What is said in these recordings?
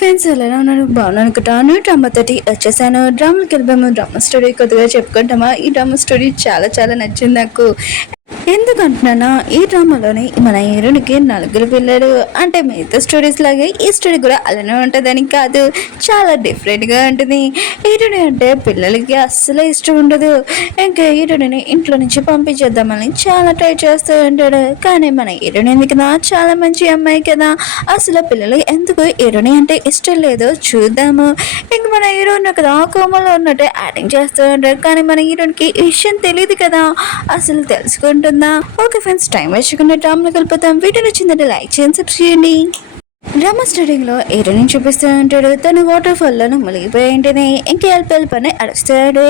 Friends ఎలా ఉన్నారు? బాగున్నాను అనుకుంటాను. డ్రామా తోటి వచ్చేసాను. డ్రామాకి వెళ్ళిపోయాము. డ్రామా స్టోరీ కొద్దిగా చెప్పుకుంటామా? ఈ డ్రామా స్టోరీ చాలా చాలా నచ్చింది నాకు. ఎందుకంటున్నానా, ఈ డ్రామాలోని మన హీరోనికి నలుగురు పిల్లలు. అంటే మిగతా స్టోరీస్ లాగే ఈ స్టోరీ కూడా అలానే ఉంటుందని కాదు, చాలా డిఫరెంట్గా ఉంటుంది. హీరోని అంటే పిల్లలకి అస్సలు ఇష్టం ఉండదు. ఇంకా హీరోని ఇంట్లో నుంచి పంపించేద్దామని చాలా ట్రై చేస్తూ ఉంటాడు. కానీ మన హీరోని ఎందుకునా చాలా మంచి అమ్మాయి కదా, అసలు పిల్లలు ఎందుకు హీరోని అంటే ఇష్టం లేదో చూద్దాము. ఇంక మన హీరో ఉన్న కదా కోమలో ఉన్నట్టు యాక్టింగ్ చేస్తూ ఉంటాడు. కానీ మన హీరోనికి ఈ విషయం తెలియదు కదా, అసలు తెలుసుకుంటుందా? ఓకే ఫ్రెండ్స్, టైం వేసుకున్న డ్రామాలో కలిపోతాం. వీడియో నచ్చిందంటే లైక్ చేయండి, సబ్స్క్రైబ్ చేయండి. డ్రామా స్టూడియోలో హీరోని చూపిస్తూ ఉంటాడు. తను వాటర్ ఫాల్లోనూ మునిగిపోయి ఉంటుంది. ఇంక హెల్ప్ అని అడుస్తాడు.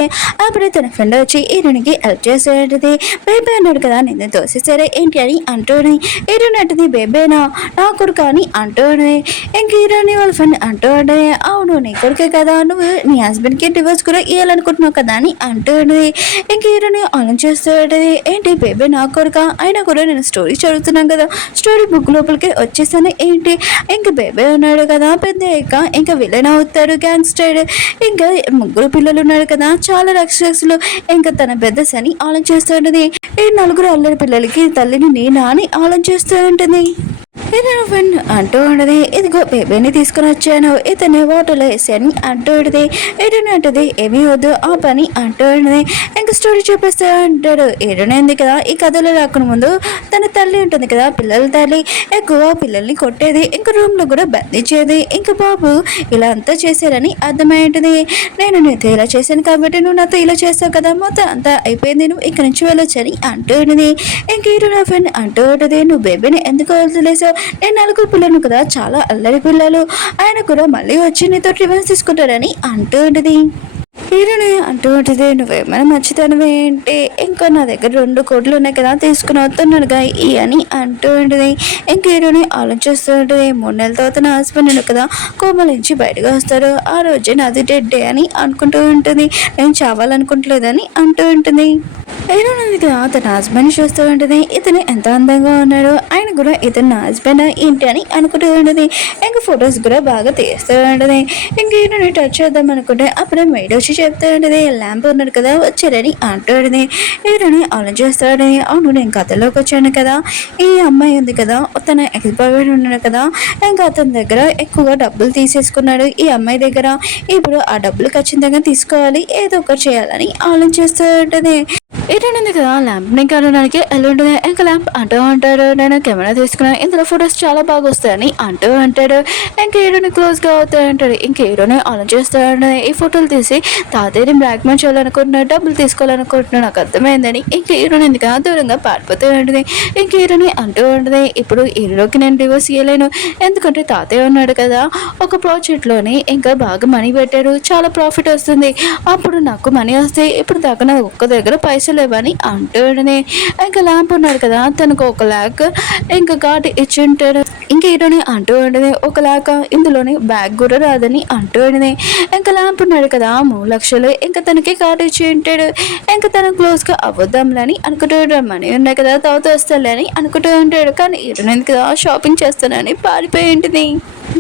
అప్పుడే తన ఫ్రెండ్ వచ్చి హీరోనికి హెల్ప్ చేస్తూ ఉంటుంది. బేబీ అన్నాడు కదా, నిన్ను తోసేసారే ఏంటి అని అంటూనే హీరోని అంటుంది, బేబేనా నా కొడుకు అని అంటూనే ఇంక హీరోని వాళ్ళ ఫ్రెండ్ అంటూ ఉంటే, అవును నీ కొడుకే కదా, నువ్వు నీ హస్బెండ్కి డివోర్స్ కూడా ఇవ్వాలనుకుంటున్నావు కదా అని అంటూనే ఇంక హీరోని ఆలోచిస్తూ ఉంటుంది. ఏంటి బేబీ నా కొడుక, అయినా కూడా నేను స్టోరీ చదువుతున్నాను కదా, స్టోరీ బుక్ లోపలికి వచ్చేసాను ఏంటి, ఇంకా బేబీ ఉన్నాడు కదా పెద్ద ఇంకా విలన్ అవుతాడు గ్యాంగ్స్టర్. ఇంకా ముగ్గురు పిల్లలు ఉన్నారు కదా చాలా రాక్షసులు. ఇంకా తన పెద్ద సని ఆలోచిస్తూ ఉంటుంది. ఈ నలుగురు అల్లరి పిల్లలకి తల్లిని నేనా అని ఆలోచిస్తూ ఉంటుంది. ఫ్రెండ్ అంటూ ఉండదు, ఇదిగో బేబీని తీసుకుని వచ్చాను, ఇతని వాటర్లో వేసాను అంటూ ఉండదు. ఏడని అంటది, ఏమీ వద్దు ఆ పని అంటూ ఉండదు. ఇంకా స్టోరీ చూపిస్తూ అంటాడు. ఏడనే ఉంది కదా, ఈ కథలో రాకుండా ముందు తన తల్లి ఉంటుంది కదా, పిల్లల తల్లి ఎక్కువ పిల్లల్ని కొట్టేది, ఇంకా రూమ్ లో కూడా బంధించేది. ఇంకా బాబు ఇలా అంతా చేశారని అర్థమైంటుంది. నేను నీతో ఇలా చేశాను కాబట్టి నువ్వు నాతో ఇలా చేస్తావు కదా, మొత్తం అంతా అయిపోయింది, నువ్వు ఇక్కడ నుంచి వెళ్ళొచ్చని అంటూ ఉన్నది. ఇంక హీరో ఫ్రెండ్ అంటూ ఉంటుంది, నువ్వు బేబీని ఎందుకు వదిలేసావు, నేను నలుగురు పిల్లలు కదా చాలా అల్లరి పిల్లలు, ఆయన కూడా మళ్ళీ వచ్చి నీతో రివెన్స్ తీసుకుంటారని అంటూ ఉంటుంది. హీరోని అంటూ ఉంటుంది, నువ్వేమైనా మంచితనమే ఏంటి, ఇంకా నా దగ్గర 2 కోట్లు ఉన్నాయి కదా తీసుకుని వస్తున్నానుగా ఈ అని అంటూ ఉంటుంది. ఇంక హీరోని ఆలోచిస్తూ ఉంటుంది. 3 నెలల తర్వాత నా హస్బెండ్ కదా కోమల నుంచి బయటకు వస్తాడు, ఆ రోజే నాది డెడ్ డే అని అనుకుంటూ ఉంటుంది. నేను చావాలనుకుంటలేదని అంటూ ఉంటుంది. హీరోని కదా తన హస్బెండ్ చూస్తూ ఉంటుంది. ఇతను ఎంత అందంగా ఉన్నాడో, ఆయన కూడా ఇతను నా హస్బెండ్ ఏంటి అని అనుకుంటూ ఉంటుంది. ఇంక ఫొటోస్ కూడా బాగా తీస్తూ ఉంటుంది. ఇంక హీరోని టచ్ చేద్దాం అనుకుంటే అప్పుడే మేడ్ వచ్చి చెప్తూ ఉంటుంది, ల్యాంప్ ఉన్నాడు కదా వచ్చారని అంటూ ఉంటుంది. హీరోని ఆలోచిస్తాడు, అవును నేను కథలోకి వచ్చాను కదా, ఈ అమ్మాయి ఉంది కదా తన ఎక్స్ బాయ్ ఫ్రెండ్ ఉన్నాడు కదా, ఇంకా అతని దగ్గర ఎక్కువగా డబ్బులు తీసేసుకున్నాడు ఈ అమ్మాయి దగ్గర, ఇప్పుడు ఆ డబ్బులు ఖచ్చితంగా తీసుకోవాలి, ఏదో ఒకటి చేయాలని ఆలోచిస్తూ ఉంటుంది. ఏంటంటుంది కదా ల్యాంప్ని కనడానికి ఎలా ఉంటుంది. ఇంకా ల్యాంప్ అంటూ ఉంటాడు, నేను కెమెరా తీసుకున్నాను, ఇందులో ఫొటోస్ చాలా బాగా వస్తాయని అంటూ అంటాడు. ఇంక హీరోని క్లోజ్గా అవుతూ ఉంటాడు. ఇంక హీరోని ఆలోచిస్తూ ఉంటాడు, ఈ ఫోటోలు తీసి తాతయ్యని బ్లాక్మెయిల్ చేయాలనుకుంటున్నాడు, డబ్బులు తీసుకోవాలనుకుంటున్నాడు, నాకు అర్థమైందని ఇంక హీరోని ఎందుకు దూరంగా పారిపోతూ ఉంటుంది. ఇంక హీరోని అంటూ ఉంటుంది, ఇప్పుడు హీరోకి నేను డివోర్స్ ఇవ్వలేను, ఎందుకంటే తాతయ్య ఉన్నాడు కదా ఒక ప్రాజెక్ట్లోని ఇంకా బాగా మనీ పెట్టాడు, చాలా ప్రాఫిట్ వస్తుంది, అప్పుడు నాకు మనీ వస్తాయి, ఇప్పుడు దాకా నాకు ఒక్క దగ్గర పైసలు లేవని అంటూనే ఇంకా ల్యాంప్ ఉన్నాడు కదా తనకు 1 lakh ఇంకా కార్డు ఇచ్చి ఉంటాడు. ఇంక హీరోని అంటూ ఉంటుంది, 1 lakh ఇందులోని బ్యాగ్ కూడా రాదని అంటూ ఉంటుంది. ఇంకా ల్యాంప్ ఉన్నాడు కదా 3 లక్షలు ఇంకా తనకి కార్డు ఇచ్చి ఉంటాడు. ఇంకా తన క్లోజ్గా అవ్వద్దాంలని అనుకుంటూ ఉంటాడు, మనీ ఉన్నాయి కదా తర్వాత వస్తాలే అని అనుకుంటూ ఉంటాడు. కానీ హీరోని కదా షాపింగ్ చేస్తానని పారిపోయి ఉంటుంది.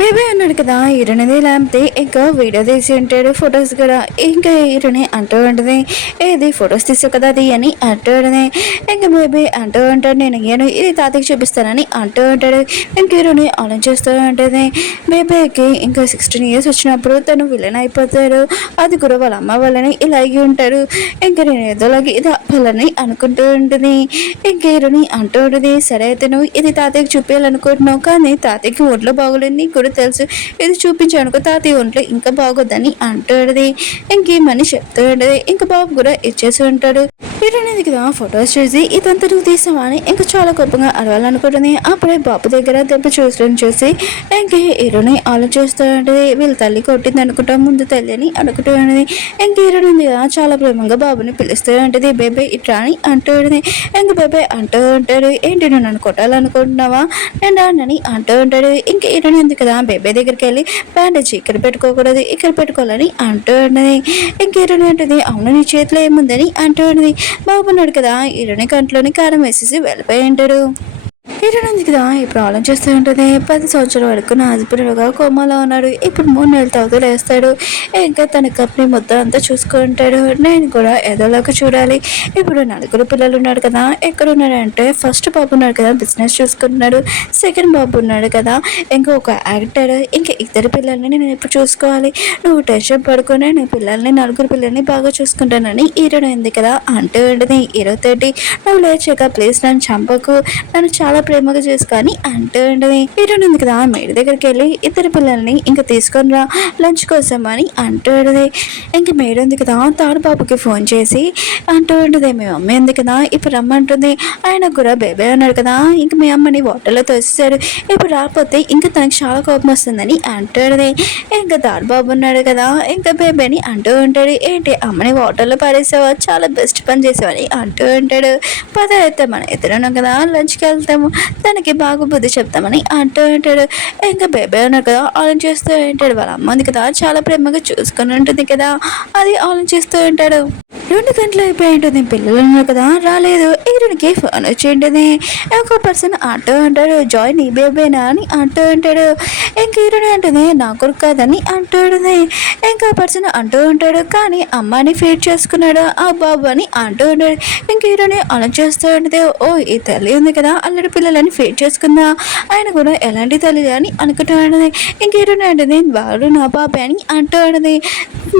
బేబీ అన్నాడు కదా హీరోనిది ల్యాంప్ ఇంకా వీడియో తీసి ఉంటాడు, ఫొటోస్ కూడా. ఇంకా హీరోని అంటూ ఉంటుంది, ఏది ఫొటోస్ తీసావు కదా అది అని అంటూ ఉంటుంది. ఇంకా బేబీ అంటూ ఉంటాడు, నేను ఇయ్యను, ఇది తాతకి చూపిస్తానని అంటూ ఉంటాడు. ఇంక హీరోని ఆలోచిస్తూ ఉంటుంది. బేబీకి ఇంకా 16 years వచ్చినప్పుడు తను విలన్ అయిపోతాడు, అది కూడా వాళ్ళ అమ్మ వాళ్ళని ఇలాగే ఉంటాడు. ఇంకా నేను ఏదోలాగే ఇది అవ్వాలని అనుకుంటూ ఉంటుంది. ఇంక హీరోని అంటూ ఉంటుంది, సరే అయితే నువ్వు ఇది తాతయ్యకి చూపించాలనుకుంటున్నావు, కానీ తాతయ్యకి ఒంట్లో బాగోలేని కూడా తెలుసు, ఇది చూపించానుకో తాతయ్య ఒంట్లో ఇంకా బాగోద్దని అంటాడు. ఇంకేమని చెప్తూ ఉండదు. ఇంకా బాబు కూడా ఇచ్చేసి ఉంటాడు. హీరోయిన్ కదా ఫొటోస్ చూసి ఇదంతా నువ్వు తీసావా అని ఇంకా చాలా గొప్పగా అడవాలనుకుంటుంది. అప్పుడే బాబు దగ్గర దెబ్బ చూసి ఇంక హీరోని ఆలోచిస్తూ ఉంటుంది, వీళ్ళ తల్లి కొట్టింది అనుకుంటా ముందు తల్లి అని అనుకుంటూ ఉంటుంది. ఇంక హీరోయిన్ కదా చాలా ప్రేమంగా బాబుని పిలుస్తూ ఉంటుంది, బేబే ఇట్లా అని అంటూ ఉంటుంది. ఇంక బేబే అంటూ ఉంటాడు, ఏంటి నువ్వు నన్ను కొట్టాలనుకుంటున్నావా, నేను రానని అంటూ ఉంటాడు. ఇంక హీరోయిన్ కదా బేబే దగ్గరికి వెళ్ళి బ్యాండేజ్ ఇక్కడ పెట్టుకోకూడదు ఇక్కడ పెట్టుకోవాలని అంటూ ఉన్నది. ఇంక హీరోయిన్ ఉంటుంది, అవును నీ చేతిలో ఏముందని అంటూ ఉన్నది. బాబున్నాడు కదా హీరోని కంట్లోని కారం వేసేసి వెళ్ళిపోయి ఉంటాడు. హీరోయిన్ ఉంది కదా ఇప్పుడు ఆలోచిస్తూ ఉంటుంది. 10 సంవత్సరాల వరకు నా హస్బెండ్ ఒక కోమాలో ఉన్నాడు. ఇప్పుడు 3 నెలల తర్వాత లేస్తాడు. ఇంకా తన కంపెనీ మొత్తం అంతా చూసుకుంటాడు. నేను కూడా ఏదోలాగా చూడాలి. ఇప్పుడు నలుగురు పిల్లలు ఉన్నాడు కదా, ఎక్కడ ఉన్నాడంటే ఫస్ట్ బాబు ఉన్నాడు కదా బిజినెస్ చూసుకుంటున్నాడు. సెకండ్ బాబు ఉన్నాడు కదా ఇంకా ఒక యాక్టర్. ఇంకా ఇద్దరు పిల్లల్ని నేను ఇప్పుడు చూసుకోవాలి. నువ్వు టెన్షన్ పడుకునే నేను పిల్లల్ని నలుగురు పిల్లల్ని బాగా చూసుకుంటానని హీరోయిన్ ఉంది కదా అంటూ ఉంటుంది. హీరో తోటి నువ్వు లేచాక ప్లీజ్ నన్ను చంపకు, నన్ను చాలా ప్రేమగా చేసుకొని అంటూ ఉండదు. హీరోయిన్ ఉంది కదా మేడి దగ్గరికి వెళ్ళి ఇద్దరు పిల్లల్ని ఇంకా తీసుకొని రా లంచ్ కోసం అని అంటూ ఉండదు. ఇంక మేడ ఉంది కదా తాడు బాబుకి ఫోన్ చేసి అంటూ ఉంటుంది, మీ అమ్మ ఉంది కదా ఇప్పుడు రమ్మంటుంది. ఆయన కూడా బేబీ అన్నాడు కదా ఇంక మీ అమ్మని వాటర్లో తోసేశాడు, ఇప్పుడు రాకపోతే ఇంకా తనకి చాలా కోపం వస్తుందని అంటూ ఉండదు. ఇంకా తాడు బాబు ఉన్నాడు కదా ఇంకా బేబీని అంటూ ఉంటాడు, ఏంటి అమ్మని వాటర్లో పారేసావా, చాలా బెస్ట్ పని చేసావని అంటూ ఉంటాడు. పద అయితే మన ఇద్దరున్నాం కదా లంచ్కి వెళ్తాము, తనకి బాగా బుద్ధి చెప్తామని అంటూ ఉంటాడు. ఇంకా బేబీ అన్నాడు కదా ఆలోచిస్తూ ఉంటాడు. వాళ్ళ అమ్మ ఉంది కదా చాలా ప్రేమగా చూసుకొని ఉంటుంది కదా, అది ఆలోచిస్తూ ఉంటాడు. 2 గంటలు అయిపోయి ఉంటుంది. పిల్లలు ఉన్నారు కదా రాలేదు. హీరోనికి ఫోన్ వచ్చి ఉంటుంది. ఒక పర్సన్ అంటూ ఉంటాడు, జాయ్ నీ బేబేనా అని అంటూ ఉంటాడు. ఇంక హీరోని అంటుంది నా కొడుకు కాదని అంటూ ఉంటుంది. ఇంకా పర్సన్ అంటూ ఉంటాడు, కానీ అమ్మాయిని ఫీడ్ చేసుకున్నాడు ఆ బాబు అని అంటూ ఉంటాడు. ఇంక హీరోని ఆలోచిస్తూ ఉంటుంది, ఓ ఈ తల్లి ఉంది కదా అల్లడి పిల్లలని ఫీడ్ చేసుకుందా, ఆయన కూడా ఎలాంటి తల్లి అని అనుకుంటూ ఉంటుంది. ఇంక హీరోని అంటుంది వాడు నా బాబే అని అంటూ ఉంటుంది.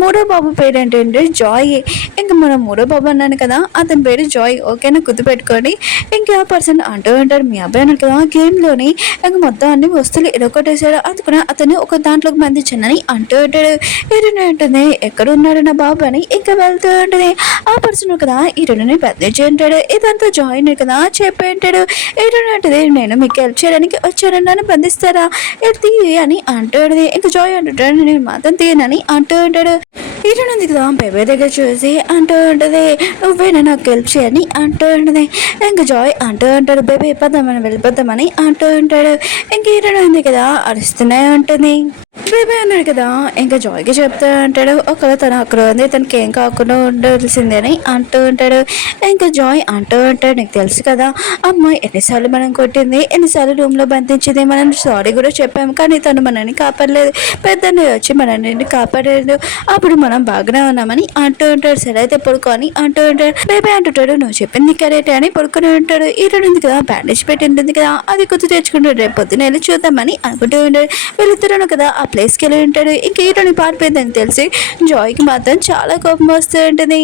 మూడో బాబు పేరు ఏంటంటే జాయ్. ఇంకా మనం మూడో బాబు అన్నాను కదా అతని పేరు జాయ్, ఓకేనా గుర్తుపెట్టుకోండి. ఇంకా పర్సన్ అంటూ ఉంటాడు, మీ అబ్బాయి అన్నాడు కదా గేమ్లోని ఇంక మొత్తం అన్ని వస్తువులు ఎడగొట్టేశాడు, అందుకుని అతన్ని ఒక దాంట్లోకి బంధించానని అంటూ ఉంటాడు. హీరోని ఉంటుంది ఎక్కడ ఉన్నాడు నా బాబు అని ఇంకా వెళ్తూ ఉంటుంది. ఆ పర్సన్ కదా హీరోని బంధించి ఉంటాడు. ఇదంతా జాయిన్ కదా చెప్పి ఉంటాడు. హీరోని అంటుంది నేను మీకు హెల్ప్ చేయడానికి వచ్చానని నన్ను బంధిస్తారా తీ అని అంటూ ఉంటుంది. ఇంకా జాయ్ అంటుంటాడు నేను మాత్రం తీయనని అంటూ ఉంటాడు. హీరోని ఉంది కదా బేబీ దగ్గర చూసి అంటూ ఉంటుంది, నువ్వేనా నాకు హెల్ప్ చేయని అంటూ ఉంటుంది. ఇంకా జాయ్ అంటూ ఉంటాడు, బేబీ మనం వెళ్ళిపోతామని అంటూ ఉంటాడు. ఇంక హీరోని ఉంది కదా అరుస్తూనే ఉంటుంది. బేబీ అన్నాడు కదా ఇంకా జాయ్కి చెప్తూ ఉంటాడు, ఒకవేళ తను అక్కడ ఉంది తనకి ఏం కాకుండా ఉండాల్సిందే అని అంటూ ఉంటాడు. ఇంకా జాయ్ అంటూ ఉంటాడు, నీకు తెలుసు కదా అమ్మాయి ఎన్నిసార్లు మనం కొట్టింది, ఎన్నిసార్లు రూమ్లో బంధించింది, మనం సారీ కూడా చెప్పాము కానీ తను మనల్ని కాపాడలేదు, పెద్దని వచ్చి మనల్ని కాపాడలేదు, అప్పుడు మనం బాగానే ఉన్నామని అంటూ ఉంటాడు. సరే అయితే పడుకోని అంటూ ఉంటాడు. బేబీ అంటుంటాడు నువ్వు చెప్పింది కరెక్ట్ అని పడుకుని ఉంటాడు. హీరోయిన్ ఉంది కదా బ్యాండేజ్ పెట్టి ఉంటుంది కదా అది గుర్తు తెచ్చుకుంటాడు, రేపు పొద్దున వెళ్ళి చూద్దామని అనుకుంటూ ఉంటాడు. వీళ్ళిద్దరు కదా ఆ ప్లేస్కి వెళ్ళి ఉంటాడు. ఇంక హీరోని పారిపోయిందని తెలిసి జాయ్కి మాత్రం చాలా కోపం వస్తూ ఉంటుంది.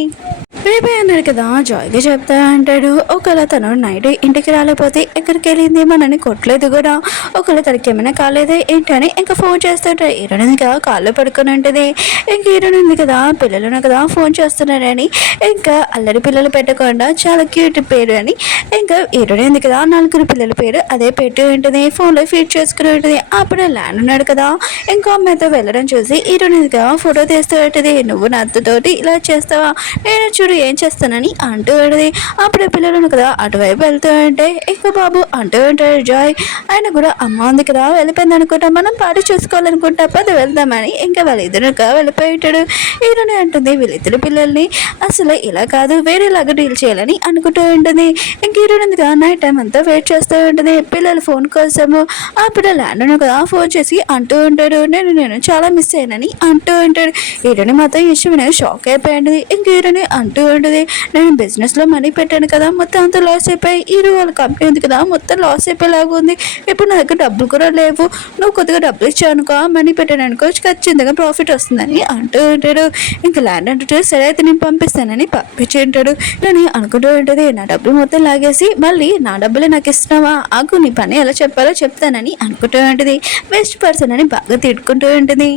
బేబీ అన్నాడు కదా జాయ్గా చెప్తా అంటాడు, ఒకవేళ తను నైట్ ఇంటికి రాలేకపోతే ఎక్కడికి వెళ్ళింది మనని కొట్టలేదు కూడా, ఒకవేళ తనకి ఏమైనా కాలేదే ఏంటని ఇంకా ఫోన్ చేస్తుంటాడు. హీరోయిన్ కదా కాళ్ళు పడుకొని ఉంటుంది. ఇంక హీరోయిన్ ఉంది కదా పిల్లలు కదా ఫోన్ చేస్తున్నారని ఇంకా అల్లరి పిల్లలు పెట్టకుండా చాలా క్యూట్ పేరు అని ఇంకా హీరోయిన్ ఉంది కదా 4 పిల్లల పేరు అదే పెట్టి ఉంటుంది. ఫోన్లో ఫీడ్ చేసుకుని ఉంటుంది. అప్పుడు ల్యాండ్ ఉన్నాడు కదా ఇంకో అమ్మాయితో వెళ్ళడం చూసి హీరోయిన్ కదా ఫోటో తీస్తూ ఉంటుంది, నువ్వు నాతోటి ఇలా చేస్తావా, నేను చూడు ఏం చేస్తానని అంటూ ఉంటుంది. అప్పుడు పిల్లలు కదా అటువైపు వెళ్తూ ఉంటే ఇంకా బాబు అంటూ ఉంటాడు జాయ్, ఆయన కూడా అమ్మ ఉంది కదా వెళ్ళిపోయింది అనుకుంటా, మనం పార్టీ చూసుకోవాలనుకుంటా పది వెళ్దామని ఇంకా వాళ్ళిద్దరు వెళ్ళిపోయి ఉంటాడు. హీరోని అంటుంది వీళ్ళిద్దరు పిల్లల్ని అసలు ఇలా కాదు వేరేలాగా డీల్ చేయాలని అనుకుంటూ ఉంటుంది. ఇంక హీరోయిన్ కదా నైట్ టైం అంతా వెయిట్ చేస్తూ ఉంటుంది పిల్లల ఫోన్ కోసము. అప్పుడు ల్యాండ్ కదా ఫోన్ చేసి అంటూ ఉంటాడు, నేను చాలా మిస్ అయ్యానని అంటూ ఉంటాడు. హీరోని మాత్రం ఇష్టమైన షాక్ అయిపోయింది. ఇంక హీరోని అంటూ ఉంటుంది, నేను బిజినెస్లో మనీ పెట్టాను కదా మొత్తం అంతా లాస్ అయిపోయి, హీరో వాళ్ళ కంపెనీ ఉంది కదా మొత్తం లాస్ అయిపోయేలాగా ఉంది, ఇప్పుడు నా దగ్గర డబ్బులు కూడా లేవు, నువ్వు కొద్దిగా డబ్బులు ఇచ్చానుకో మనీ పెట్టాను అనుకో ఖచ్చితంగా ప్రాఫిట్ వస్తుందని అంటూ ఉంటాడు. ఇంకా ల్యాండ్ అంటుంటే సరే అయితే నేను పంపిస్తానని పంపించి ఉంటాడు. నేను అనుకుంటూ ఉంటుంది, నా డబ్బులు మొత్తం లాగేసి మళ్ళీ నా డబ్బులే నాకు ఇస్తున్నావా, ఆగు నీ పని ఎలా చెప్పాలో చెప్తానని అనుకుంటూ ఉంటుంది. బెస్ట్ పర్సన్ అని బాగా తిట్టుకుంటూ ఉంటుంది.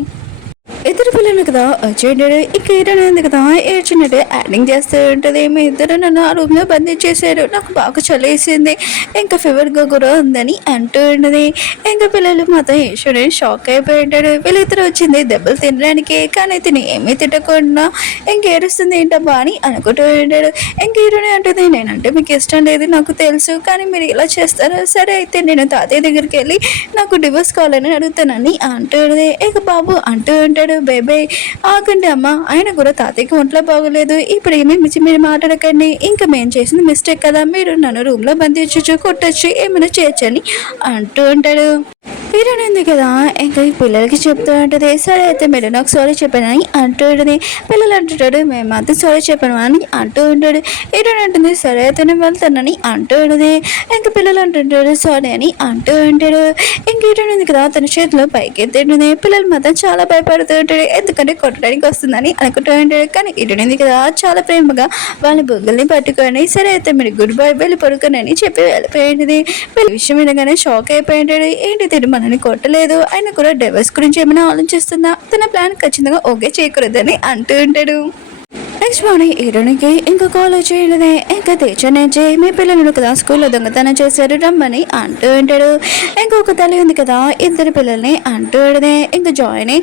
ఇద్దరు పిల్లలు కదా వచ్చేటాడు. ఇక హీరోయిన్ ఉంది కదా ఏడ్చినట్టు యాక్టింగ్ చేస్తూ ఉంటుంది, మీ ఇద్దరు నన్ను ఆ రూమ్లో బంధించేశారు, నాకు బాగా చలేసింది, ఇంకా ఫీవర్గా కూడా ఉందని అంటూ ఉంటుంది. ఇంకా పిల్లలు మాత్రం హీరోయిన్ షాక్ అయిపోయి ఉంటాడు. వీళ్ళిద్దరు వచ్చింది దెబ్బలు తినడానికి, కానీ తిని ఏమీ తిట్టకుండా ఇంకేడుస్తుంది ఏంటబ్బా అని అనుకుంటూ ఉంటాడు. ఇంక హీరోయిన్ అంటుంది, నేనంటే మీకు ఇష్టం లేదు నాకు తెలుసు, కానీ మీరు ఇలా చేస్తారా, సరే అయితే నేను తాతయ్య దగ్గరికి వెళ్ళి నాకు డివోర్స్ కావాలని అడుగుతానని అంటూ ఉంటుంది. ఇక బాబు అంటూ ఉంటాడు, బేబీ బేబే. ఆగండి అమ్మ, ఆయన కూడా తాతయ్యకి ఒంట్లో బాగోలేదు, ఇప్పుడు ఏమీ మించి మీరు మాట్లాడకండి, ఇంకా మేము చేసిన మిస్టేక్ కదా, మీరు నన్ను రూమ్లో బంధించచ్చు, కొట్టచ్చు, ఏమైనా చేయొచ్చని అంటూ ఉంటాడు. హీరోయిన్ ఉంది కదా, ఇంకా ఈ పిల్లలకి చెప్తూ ఉంటుంది, సరే అయితే మీరు నాకు సారీ చెప్పానని అంటూ ఉంటుంది. పిల్లలు అంటుంటాడు, మేము మాత్రం సారీ చెప్పాను అని అంటూ ఉంటాడు. హీరోయిన్ అంటుంది, సరే అయితే నేను వెళ్తానని అంటూ ఉంటుంది. ఇంకా పిల్లలు అంటుంటాడు సారీ అని అంటూ ఉంటాడు. ఇంక హీరోయిన్ ఉంది కదా, తన చేతిలో పైకి ఎత్తుంటుంది. పిల్లలు మాత్రం చాలా భయపడుతూ ఉంటాడు, ఎందుకంటే కొట్టడానికి వస్తుందని అనుకుంటూ ఉంటాడు. కానీ హీరోయిన్ ఉంది కదా, చాలా ప్రేమగా వాళ్ళ బొగ్గుల్ని పట్టుకొని, సరే అయితే మీరు గుడ్ బై, వెళ్ళి పడుకోనని చెప్పి వెళ్ళిపోయింది. విషయం వినగానే షాక్ అయిపోయింటాడు, ఏంటి తిరిగి మనని కొట్టలేదు, ఆయన కూడా డైవర్స్ గురించి ఏమైనా ఆలోచిస్తుందా, తన ప్లాన్ ఖచ్చితంగా ఓకే చేయకూడదని అంటూ ఉంటాడు. నెక్స్ట్ మార్నింగ్ హీరోనికి ఇంకా కాలేజ్ చేయలేదే, ఇంకా టీచర్ నుంచి మీ పిల్లలను కదా స్కూల్లో దొంగతనం చేశారు రమ్మని అంటూ ఉంటాడు. ఇంకొక తల్లి ఉంది కదా, ఇద్దరు పిల్లల్ని అంటూ ఉండదే, ఇంకా జాయిన్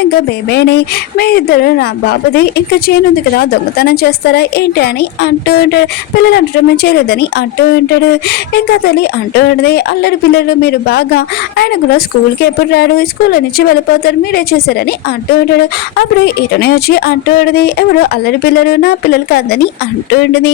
ఇంకా బేబీని, మీ ఇద్దరు నా బాబుది ఇంకా చైన్ ఉంది కదా దొంగతనం చేస్తారా ఏంటి అని అంటూ ఉంటాడు. పిల్లలు అంటారు మేము చేయలేదని అంటూ ఉంటాడు. ఇంకా తల్లి అంటూ ఉండదు, అల్లరి పిల్లలు మీరు బాగా, ఆయన కూడా స్కూల్కి ఎప్పుడు రాడు, స్కూల్ నుంచి వెళ్ళిపోతారు, మీరే చేశారని అంటూ ఉంటాడు. అప్పుడు హీరోనే వచ్చి అంటూ ఉండదు, ఎవరు అల్లరి పిల్లలు నా పిల్లలు కాదని అంటూ ఉండదు.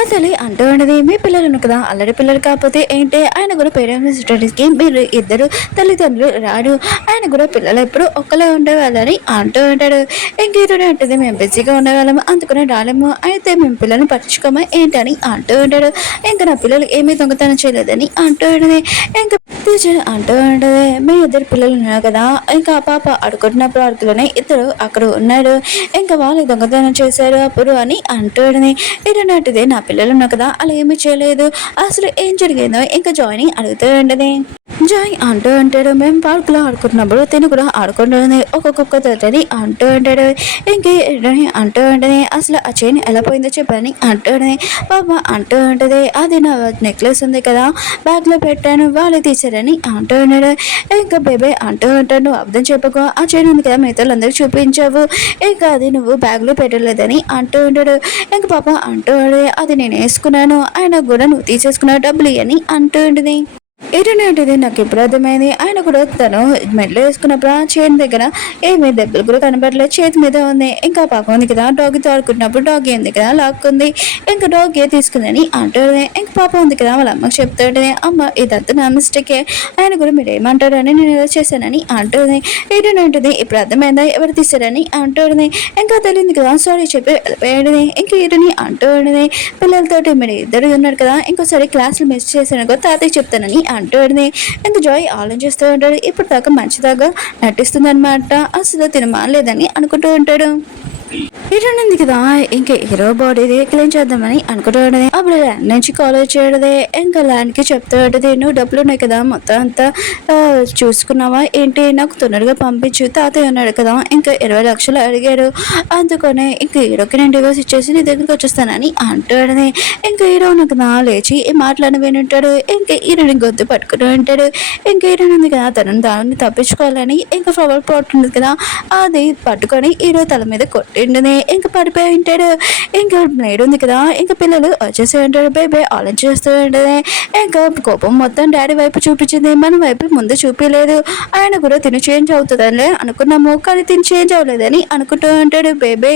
అసలు అంటూ ఉండదు, మీ పిల్లలను కదా అల్లరి పిల్లలు కాకపోతే ఏంటి, ఆయన కూడా పేరెంట్స్కి మీరు ఇద్దరు తల్లిదండ్రులు రాడు, ఆయన కూడా పిల్లలు ఎప్పుడు ఒక్కలే ఉండేవాళ్ళని అంటూ ఉంటాడు. ఇంకేటనే అంటుంది, మేము బిజీగా ఉండేవాళ్ళము అందుకునే రాలేము, అయితే మేము పిల్లల్ని పట్టించుకోమా ఏంటని అంటూ ఉంటాడు. ఇంకా నా పిల్లలు ఏమీ దొంగతనం చేయలేదని అంటూ ఉంటుంది. ఇంకా టీచర్ అంటూ ఉంటుంది, మీ ఇద్దరు పిల్లలు ఉన్నారు కదా, ఇంకా ఆ పాప ఆడుకుంటున్న పార్కులోనే ఇద్దరు అక్కడ ఉన్నాడు, ఇంకా వాళ్ళు దొంగతనం చేశారు అప్పుడు అని అంటూ ఉంటుంది. ఇరనాటిదే నా పిల్లలు ఉన్నారు కదా, అలా ఏమీ చేయలేదు, అసలు ఏం జరిగిందో ఇంకా జాయిన్ అడుగుతూ ఉంటుంది. జాయ్ అంటూ ఉంటాడు, మేము పార్కులో ఆడుకుంటున్నప్పుడు తిని కూడా ఆడుకుంటుంది, ఒక్కొక్క తోటని అంటూ ఉంటాడు. ఇంకే అంటూ ఉంటుంది, అసలు ఆ చైన్ ఎలా పోయిందో చెప్పని అంటూ ఉంటుంది. పాప అంటూ ఉంటుంది, అది నా నెక్లెస్ ఉంది కదా బ్యాగ్లో పెట్టాను, వాళ్ళు తీసారని అంటూ ఉన్నాడు. ఇంకా బేబే అంటూ ఉంటాడు, నువ్వు అర్థం చెప్పకు, ఆ చైన్ ఉంది కదా మిగతా అందరూ చూపించావు, ఇంకా అది నువ్వు బ్యాగ్లో పెట్టలేదని అంటూ ఉంటాడు. ఇంక పాప అంటూ అది నేను వేసుకున్నాను, ఆయన కూడా నువ్వు తీసేసుకున్నావు, డబ్బులు అని అంటూ ఉంటుంది. ఏంటంటే నాకు ఎప్పుడు అర్థమైంది, ఆయన కూడా తను మెడలో వేసుకున్నప్పుడు ఆ చైన్ దగ్గర ఏమీ దెబ్బలు కూడా కనబడలేదు, చేతి మీద ఉంది. ఇంకా పాప ఉంది కదా, డాగ్తో ఆడుకుంటున్నప్పుడు డాగ్ ఏంది కదా లాక్కుంది, ఇంకా డాగ్ తీసుకుందని అంటుంది. ఇంకా పాప ఉంది కదా, వాళ్ళ అమ్మకి చెప్తాడు, అమ్మ ఇదంతా నా మిస్టేకే, ఆయన కూడా మీరు ఏమంటారని నేను ఏదో చేశానని అంటుంది. ఏంటంటుంది, ఇప్పుడు అర్థమైందా ఎవరు తీశారని అంటుంది. ఇంకా తెలియదు కదా, సారీ చెప్పి వెళ్ళిపోయాడు. ఇంకా ఈరుని అంటుంది, పిల్లలతోటి మీరు ఇద్దరు ఉన్నారు కదా, ఇంకోసారి క్లాసులు మిస్ చేశాను కదా తాతయ్య చెప్తానని అంటాడుని. ఇంకా జాయ్ ఆలోచిస్తూ ఉంటాడు, ఇప్పుడు దాకా మంచిదాకా నటిస్తుంది అనమాట, అసలు తినమాలేదని అనుకుంటూ ఉంటాడు. హీరోయిన్ ఉంది కదా, ఇంకా హీరో బాడీది క్లీన్ చేద్దామని అనుకుంటూ ఉంటుంది. అప్పుడు ల్యాండ్ నుంచి కాలేజ్ చేయడదే, ఇంకా ల్యాండ్కి చెప్తూ ఉంటుంది, నువ్వు డబ్బులు ఉన్నాయి కదా మొత్తం అంతా చూసుకున్నావా ఏంటి, నాకు తొందరగా పంపించు, తాతయ్య ఉన్నాడు కదా ఇంకా 20 లక్షలు అడిగారు, అందుకనే ఇంకా హీరోకి నేను డివోర్స్ ఇచ్చేసి నీ దగ్గరికి వచ్చేస్తానని అంటాడని. ఇంకా హీరో కదా లేచి మాట్లాడి వినుంటాడు. ఇంకా హీరోని గొంతు పట్టుకుంటూ ఉంటాడు. ఇంకా హీరోయిన్ ఉంది కదా, దాన్ని తప్పించుకోవాలని ఇంకా ఫ్లవర్ పాట్ ఉంది కదా, అది పట్టుకొని హీరో తల మీద కొట్టిండని ఇంకా పడిపోయి ఉంటాడు. ఇంకా బ్లేడ్ ఉంది కదా, ఇంకా పిల్లలు వచ్చేసి ఉంటాడు, బేబే ఆలోచిస్తూ ఉంటుంది. ఇంకా కోపం మొత్తం డాడీ వైపు చూపించింది, మన వైపు ముందు చూపించలేదు, ఆయన కూడా తిని చేంజ్ అవుతుందని అనుకున్నాము, కానీ తిని చేంజ్ అవ్వలేదని అనుకుంటూ ఉంటాడు బేబే.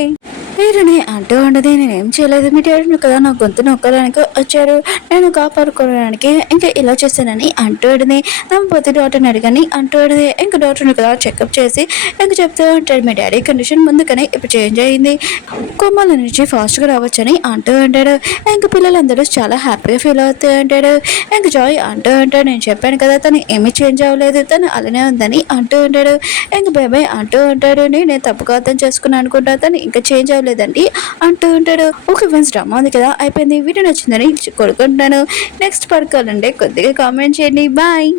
వీరిని అంటూ ఉండదు, నేనేం చేయలేదు, మీ డాడీని కదా నా గొంతు నొక్కడానికి వచ్చారు, నేను కాపాడుకోవడానికి ఇంకా ఇలా చేశానని అంటూ ఉంటుంది. నమ్మపోతే డాక్టర్ని అడిగని అంటూ ఉంటుంది. ఇంకా డాక్టర్ని కదా చెకప్ చేసి ఇంకా చెప్తూ ఉంటాడు, మీ డాడీ కండిషన్ ముందుకనే ఇప్పుడు చేంజ్ అయింది, కొమ్మల నుంచి ఫాస్ట్గా రావచ్చని అంటూ ఉంటాడు. ఇంకా పిల్లలందరూ చాలా హ్యాపీగా ఫీల్ అవుతూ ఉంటాడు. ఇంకా జాయ్ అంటూ ఉంటాడు, నేను చెప్పాను కదా తను ఏమీ చేంజ్ అవ్వలేదు, తను అలానే ఉందని అంటూ ఉంటాడు. ఇంకా బాబాయ్ అంటూ ఉంటాడు, నేను తప్పుగా అర్థం చేసుకున్నాను అనుకుంటా, తను ఇంకా చేంజ్ లేదండి అంటూ ఉంటాడు. ఓకే ఫ్రెండ్స్, డ్రామా ఉంది కదా అయిపోయింది, వీడియో నచ్చిందని కోరుకుంటున్నాను. నెక్స్ట్ పడుకోవాలంటే కొద్దిగా కామెంట్ చేయండి. బాయ్.